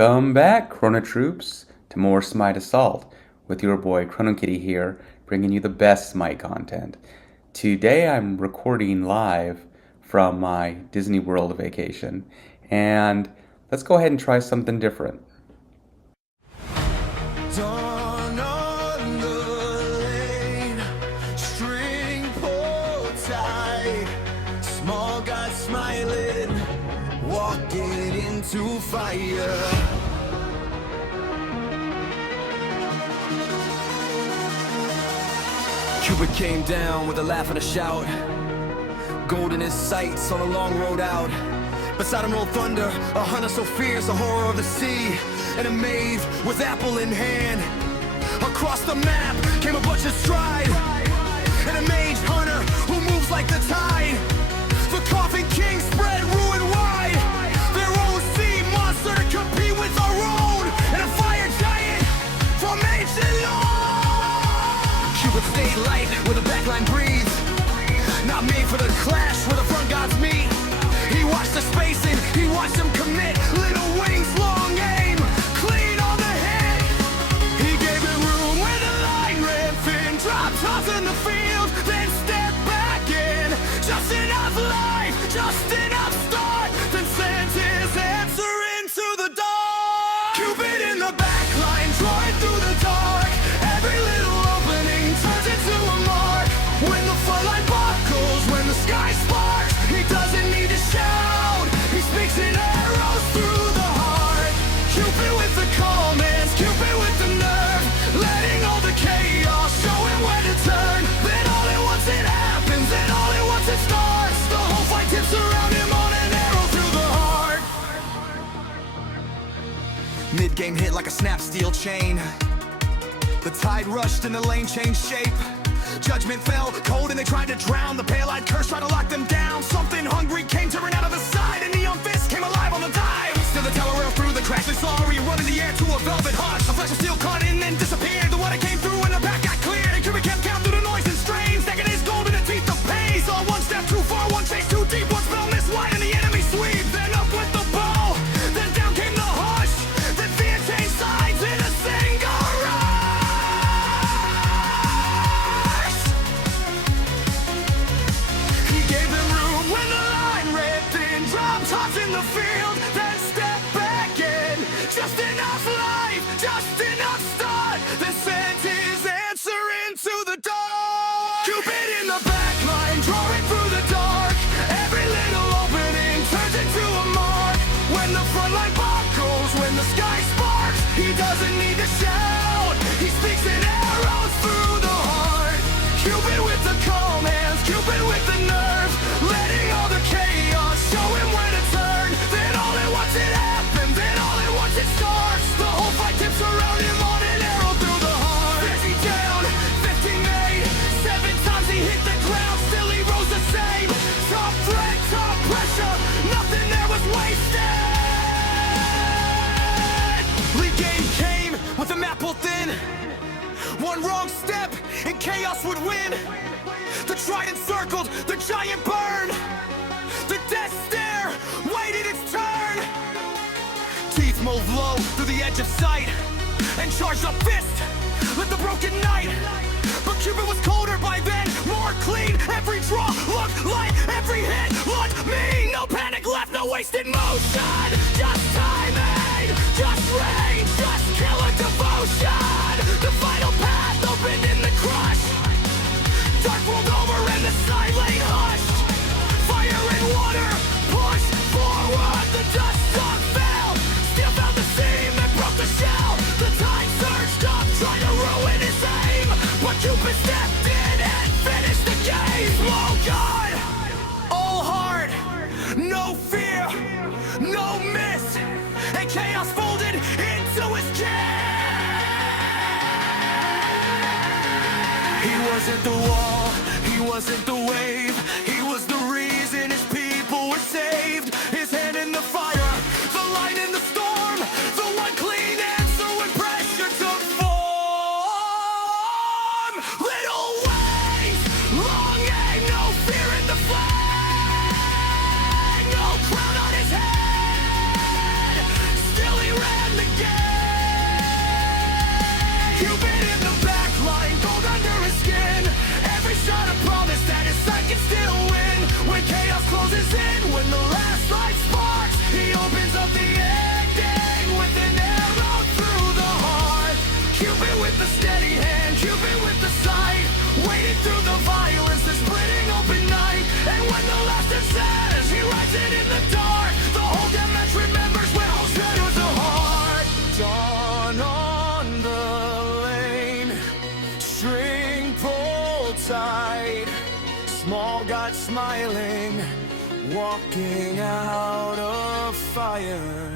Welcome back, Chrono Troops, to more Smite Assault, with your boy ChronoKitty here, bringing you the best Smite content. Today I'm recording live from my Disney World vacation, and let's go ahead and try something different. Dawn on the lane, string pulled tight, small guy smiling, walking into fire. Cupid came down with a laugh and a shout, gold in his sights on a long road out. Beside him rolled thunder, a hunter so fierce, a horror of the sea, and a maid with apple in hand. Across the map came a bunch of stride, and a mage hunter who moves like the tide. The Coffin King spread ruin wide, their own sea monster to compete with our own, and a fire giant from ancient lore. Cupid stayed light where the backline breathes, not made for the clash where the front gods meet. He watched the spacing, he watched them commit. Little wings, long aim, clean on the hit. He gave it room where the line ran thin. Drop tops in the field, then step back in. Just enough life, just enough start, then sent his answer into the dark. Cupid in the back line, drawing through the dark. Every little opening turns into a mark. When the frontline buckles, when the sky sparks, he doesn't need to shout, he speaks in arrows through the heart. Cupid with the comments, Cupid with the nerve, letting all the chaos show him where to turn. Then all at once it happens, then all at once it starts. The whole fight tips around him on an arrow through the heart. Mid-game hit like a snap steel chain, the tide rushed and the lane changed shape. Judgment fell cold and they tried to drown. The pale-eyed curse tried to lock them down. Something hungry came tearing out of the side, and Neon Fist came alive on the dive. Still the tower railed through the cracks. They saw he run in the air to a velvet hush. A flash of steel caught in and disappeared. The one that came through and the back got cleared, and Cupid kept count through the noise and strain, stacking his gold in the teeth of pain. Saw one step too far, one chase too deep, one spell missed wide, and the enemy sweep. Then up with the bow, then down came the hush. Then fear changed sides in a single rush. When the line ripped in, drop tops in the field, then step back in. Just enough life, just enough start, then sent his answer into the dark. Cupid in the back line, drawing through the dark. Every little opening turns into a mark. When the front line buckles, when the sky sparks, he doesn't need to shout, he speaks in arrows through the heart. Cupid with the calm hands, Cupid with the nerve, letting all the chaos show him where to turn. Then all at once it happens, then all at once it starts. The whole fight tips around him on an arrow through the heart. 50 down, 50 made, 7 times he hit the ground, still he rose the same. Top threat, top pressure, nothing there was wasted. Lead game came with a map pulled thin. One wrong step and chaos would win. The trident circled, the giant burned. The death stare waited its turn. Teeth move low through the edge of sight, and charged up fist lit the broken night. But Cupid was colder by then, more clean. Every draw looked like every hit looked mean. No panic left, no wasted motion. Just timing, just range, just killer devotion. The final path opened in the crush. Dark rolled over and the sky lay hushed. Fire and water pushed forward. The dust storm fell, steel found the seam that broke the shell. The tide surged up, trying to ruin his aim, but Cupid stepped in and finished the game. Oh God, all heart, no fear, no miss, and chaos folded into his kiss. He wasn't the wall, he wasn't the wave, he was the reason his people were saved. His hand in the fire, the light in the storm, the one clean answer when pressure took form. Little wings, long aim, no fear in the flame, no crown on his head. Still he ran, smiling, walking out of fire.